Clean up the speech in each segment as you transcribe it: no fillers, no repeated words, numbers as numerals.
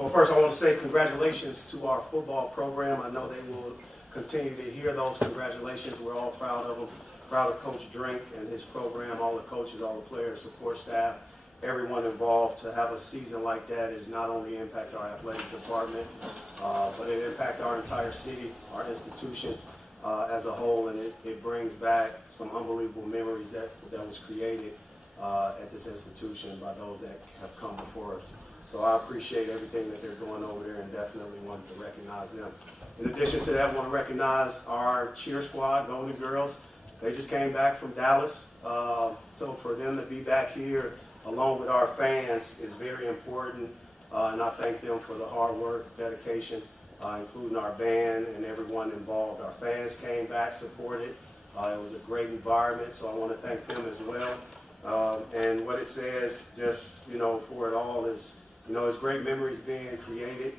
Well, first I want to say congratulations to our football program. I know they will continue to hear those congratulations. We're all proud of them. Proud of Coach Drink and his program, all the coaches, all the players, support staff, everyone involved. To have a season like that is not only impact our athletic department, but it impact our entire city, our institution as a whole, and it brings back some unbelievable memories that was created at this institution by those that have come before us. So I appreciate everything that they're doing over there and definitely wanted to recognize them. In addition to that, I want to recognize our cheer squad, Golden Girls. They just came back from Dallas, so for them to be back here along with our fans is very important, and I thank them for the hard work, dedication, including our band and everyone involved. Our fans came back, supported. It was a great environment, so I want to thank them as well. And what it says, just, for it all is, it's great memories being created,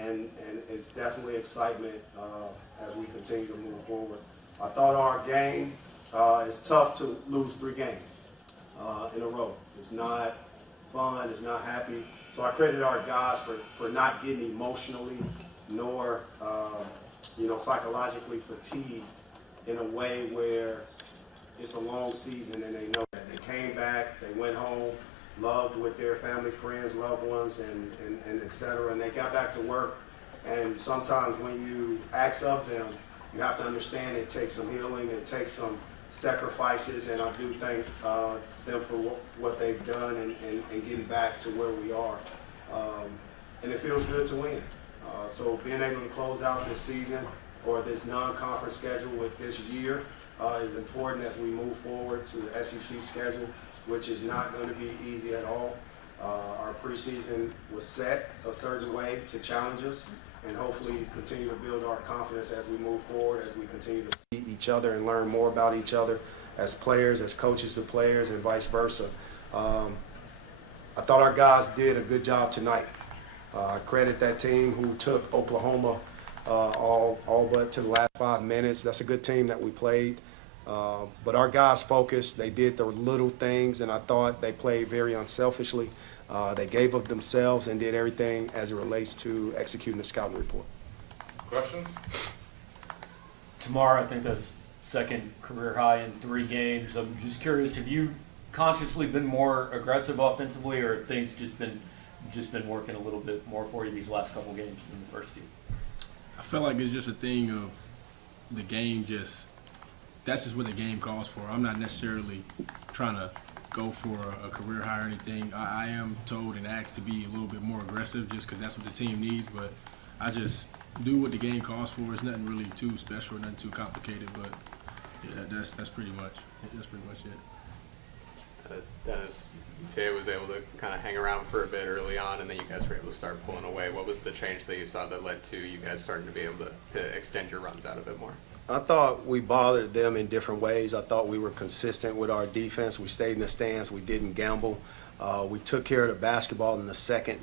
and it's definitely excitement as we continue to move forward. I thought our game, it's tough to lose 3 games in a row. It's not fun, it's not happy. So I credit our guys for not getting emotionally nor psychologically fatigued in a way where it's a long season and they know that. They came back, they went home, loved with their family, friends, loved ones, and et cetera, and they got back to work. And sometimes when you ask of them, you have to understand it takes some healing, it takes some sacrifices, and I do thank them for what they've done and getting back to where we are. And it feels good to win. So being able to close out this season or this non-conference schedule with this year is important as we move forward to the SEC schedule, which is not going to be easy at all. Our preseason was set a certain way to challenge us, and hopefully continue to build our confidence as we move forward, as we continue to see each other and learn more about each other as players, as coaches to players, and vice versa. I thought our guys did a good job tonight. I credit that team who took Oklahoma all but to the last 5 minutes. That's a good team that we played. But our guys focused. They did the little things, and I thought they played very unselfishly. They gave of themselves and did everything as it relates to executing the scouting report. Questions? Tomorrow, I think that's second career high in 3 games. I'm just curious, have you consciously been more aggressive offensively, or have things just been working a little bit more for you these last couple games than the first few? I feel like it's just a thing of the game that's just what the game calls for. I'm not necessarily trying to go for a career high or anything. I am told and asked to be a little bit more aggressive just because that's what the team needs, but I just do what the game calls for. It's nothing really too special, nothing too complicated, but yeah, that's pretty much it. Dennis, you say it was able to kind of hang around for a bit early on, and then you guys were able to start pulling away. What was the change that you saw that led to you guys starting to be able to extend your runs out a bit more? I thought we bothered them in different ways. I thought we were consistent with our defense. We stayed in the stands. We didn't gamble. We took care of the basketball in the second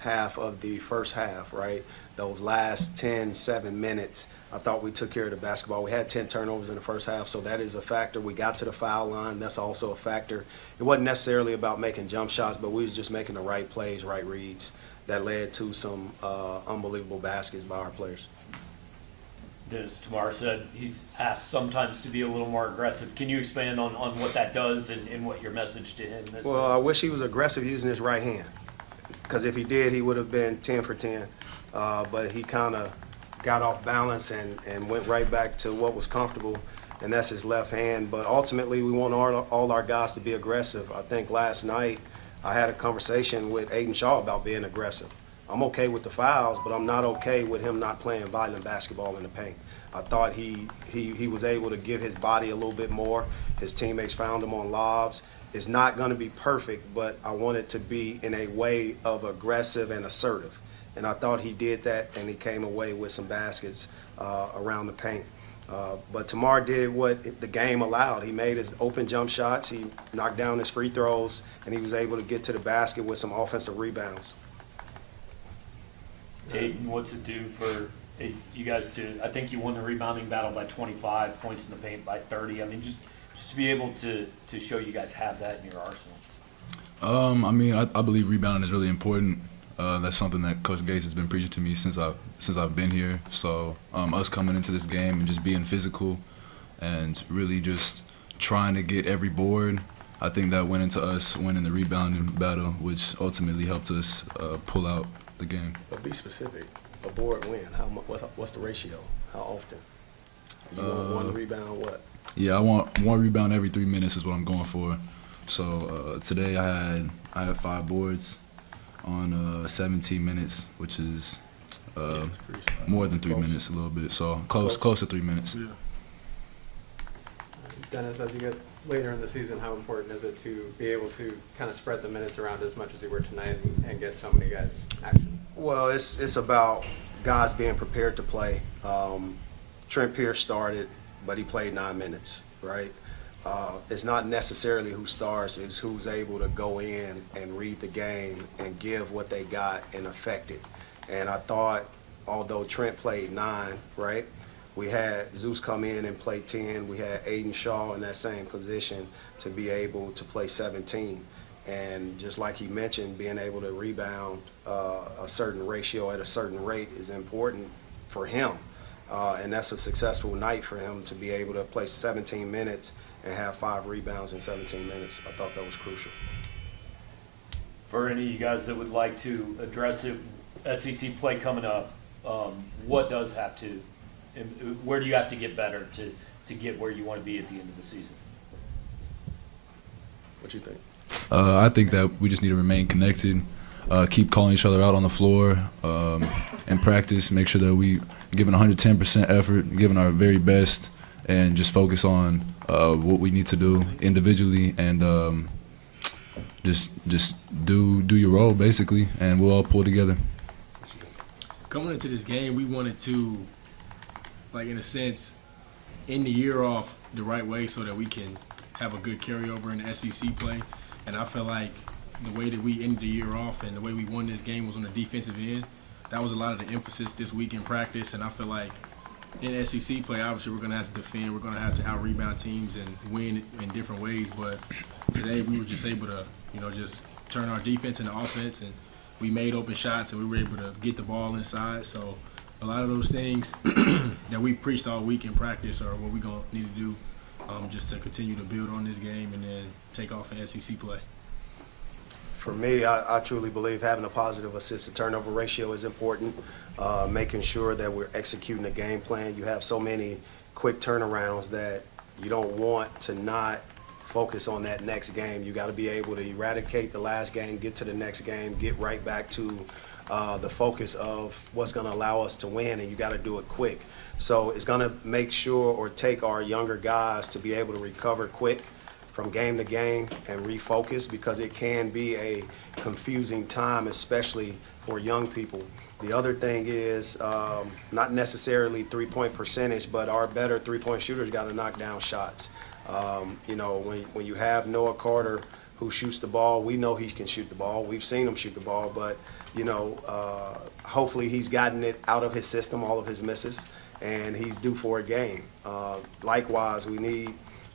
half of the first half, right? Those last 7 minutes, I thought we took care of the basketball. We had 10 turnovers in the first half, so that is a factor. We got to the foul line. That's also a factor. It wasn't necessarily about making jump shots, but we was just making the right plays, right reads that led to some unbelievable baskets by our players. As Tamar said, he's asked sometimes to be a little more aggressive. Can you expand on what that does and what your message to him is? Well, I wish he was aggressive using his right hand, because if he did, he would have been 10 for 10. But he kind of got off balance and went right back to what was comfortable, and that's his left hand. But ultimately, we want all our guys to be aggressive. I think last night I had a conversation with Aiden Shaw about being aggressive. I'm okay with the fouls, but I'm not okay with him not playing violent basketball in the paint. I thought he was able to give his body a little bit more. His teammates found him on lobs. It's not going to be perfect, but I want it to be in a way of aggressive and assertive. And I thought he did that, and he came away with some baskets around the paint. But Tamar did what the game allowed. He made his open jump shots. He knocked down his free throws, and he was able to get to the basket with some offensive rebounds. Aiden, what's it do for you guys I think you won the rebounding battle by 25, points in the paint by 30. I mean, just to be able to show you guys have that in your arsenal. I mean, I believe rebounding is really important. That's something that Coach Gates has been preaching to me since I've been here. So us coming into this game and just being physical and really just trying to get every board, I think that went into us winning the rebounding battle, which ultimately helped us pull out the game. But be specific. A board win. What's the ratio? How often? You want one rebound? What? Yeah, I want one rebound every 3 minutes is what I'm going for. So today I had 5 boards on 17 minutes, which is more than 3 minutes a little bit. So close to 3 minutes. Yeah. Dennis, as you get later in the season, how important is it to be able to kind of spread the minutes around as much as you were tonight and get so many guys action? Well, it's about guys being prepared to play. Trent Pierce started, but he played 9 minutes, right? It's not necessarily who starts, it's who's able to go in and read the game and give what they got and affect it. And I thought, although Trent played 9, right, we had Zeus come in and play 10. We had Aiden Shaw in that same position to be able to play 17. And just like he mentioned, being able to rebound a certain ratio at a certain rate is important for him. And that's a successful night for him to be able to play 17 minutes and have 5 rebounds in 17 minutes. I thought that was crucial. For any of you guys that would like to address it, SEC play coming up, what does have to, where do you have to get better to get where you want to be at the end of the season? What you think? I think that we just need to remain connected, keep calling each other out on the floor, and practice, make sure that we giving 110% effort, giving our very best, and just focus on what we need to do individually, and just do your role basically, and we'll all pull together. Coming into this game, we wanted to, like in a sense, end the year off the right way so that we can have a good carryover in the SEC play. And I feel like the way that we ended the year off and the way we won this game was on the defensive end. That was a lot of the emphasis this week in practice. And I feel like in SEC play, obviously we're going to have to defend. We're going to have to out-rebound teams and win in different ways. But today we were just able to, just turn our defense into offense. And we made open shots and we were able to get the ball inside. So a lot of those things that we preached all week in practice are what we're going to need to do just to continue to build on this game and then take off in SEC play. For me, I truly believe having a positive assist-to-turnover ratio is important, making sure that we're executing the game plan. You have so many quick turnarounds that you don't want to not focus on that next game. You got to be able to eradicate the last game, get to the next game, get right back to the focus of what's going to allow us to win, and you got to do it quick. So it's going to make sure or take our younger guys to be able to recover quick from game to game and refocus, because it can be a confusing time, especially for young people. The other thing is not necessarily three-point percentage, but our better three-point shooters got to knock down shots. When you have Noah Carter, who shoots the ball, we know he can shoot the ball. We've seen him shoot the ball, but hopefully he's gotten it out of his system, all of his misses, and he's due for a game. Likewise, we need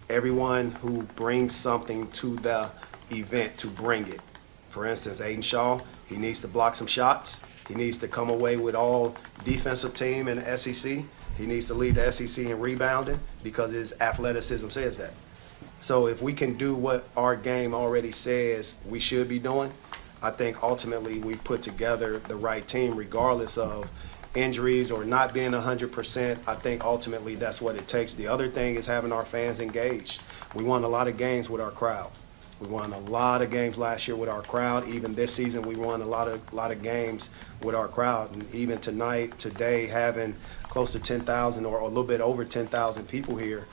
everyone who brings something to the event to bring it. For instance, Aiden Shaw, he needs to block some shots. He needs to come away with all defensive team in the SEC. He needs to lead the SEC in rebounding because his athleticism says that. So if we can do what our game already says we should be doing, I think ultimately we put together the right team regardless of injuries or not being 100%. I think ultimately that's what it takes. The other thing is having our fans engaged. We won a lot of games with our crowd. We won a lot of games last year with our crowd. Even this season, we won a lot of games with our crowd. And even today, having close to 10,000 or a little bit over 10,000 people here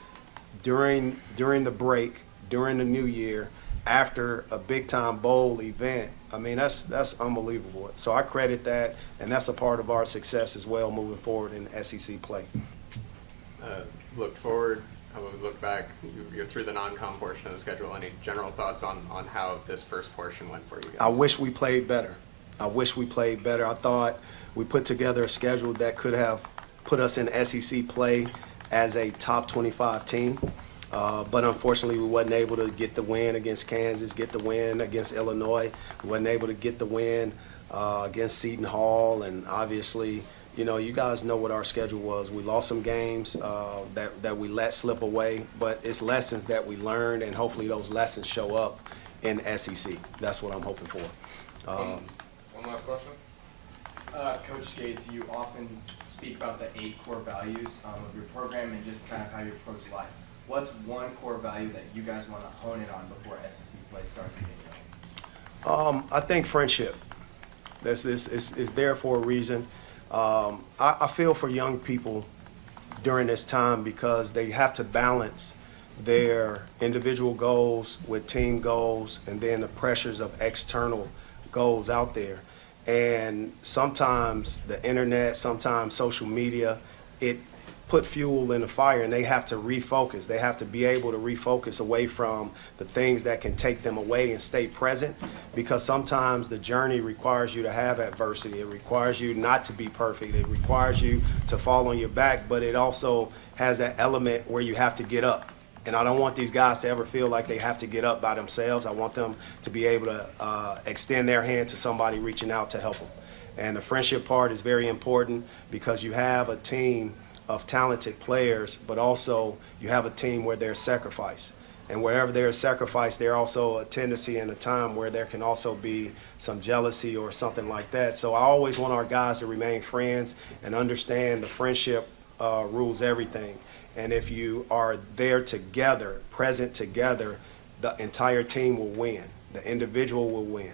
during the break, during the new year, after a big-time bowl event, I mean, that's unbelievable. So I credit that, and that's a part of our success as well moving forward in SEC play. Look forward, how about we look back? You're through the non-con portion of the schedule. Any general thoughts on how this first portion went for you guys? I wish we played better. I thought we put together a schedule that could have put us in SEC play as a top 25 team. But unfortunately, we wasn't able to get the win against Kansas, get the win against Illinois. We wasn't able to get the win against Seton Hall, and obviously, you know, you guys know what our schedule was. We lost some games that we let slip away, but it's lessons that we learned, and hopefully those lessons show up in SEC. That's what I'm hoping for. One last question. Coach Gates, you often speak about the 8 core values of your program and just kind of how you approach life. What's one core value that you guys want to hone in on before SEC play starts again? I think friendship. This is there for a reason. I feel for young people during this time because they have to balance their individual goals with team goals and then the pressures of external goals out there. And sometimes the internet, sometimes social media, it put fuel in the fire, and they have to refocus. They have to be able to refocus away from the things that can take them away and stay present, because sometimes the journey requires you to have adversity. It requires you not to be perfect. It requires you to fall on your back, but it also has that element where you have to get up. And I don't want these guys to ever feel like they have to get up by themselves. I want them to be able to extend their hand to somebody reaching out to help them. And the friendship part is very important because you have a team of talented players, but also you have a team where there's sacrifice. And wherever there's sacrifice, there's also a tendency and a time where there can also be some jealousy or something like that. So I always want our guys to remain friends and understand the friendship rules everything. And if you are there together, present together, the entire team will win. The individual will win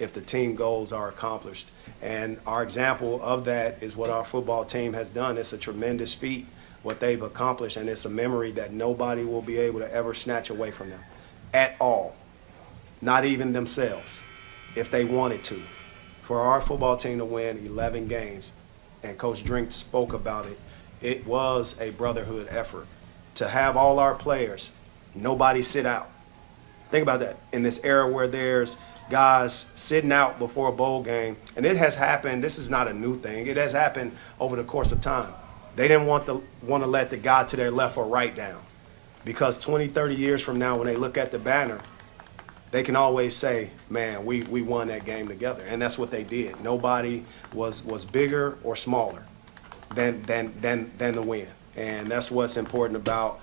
if the team goals are accomplished. And our example of that is what our football team has done. It's a tremendous feat, what they've accomplished, and it's a memory that nobody will be able to ever snatch away from them at all, not even themselves, if they wanted to. For our football team to win 11 games, and Coach Drink spoke about it, it was a brotherhood effort. To have all our players, nobody sit out. Think about that. In this era where there's guys sitting out before a bowl game, and it has happened, this is not a new thing, it has happened over the course of time. They didn't want to let the guy to their left or right down, because 20, 30 years from now when they look at the banner, they can always say, man, we won that game together. And that's what they did. Nobody was bigger or smaller than the win. And that's what's important about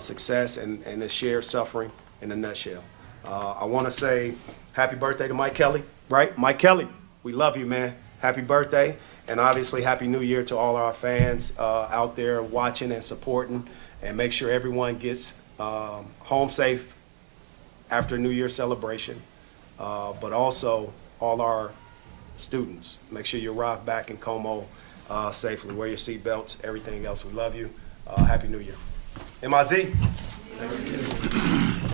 success and the shared suffering in a nutshell. I want to say happy birthday to Mike Kelly, right? Mike Kelly, we love you, man. Happy birthday. And obviously, Happy New Year to all our fans out there watching and supporting. And make sure everyone gets home safe after New Year's celebration. But also, all our students, make sure you arrive back in Como safely. Wear your seatbelts, everything else. We love you. Happy New Year. MIZ.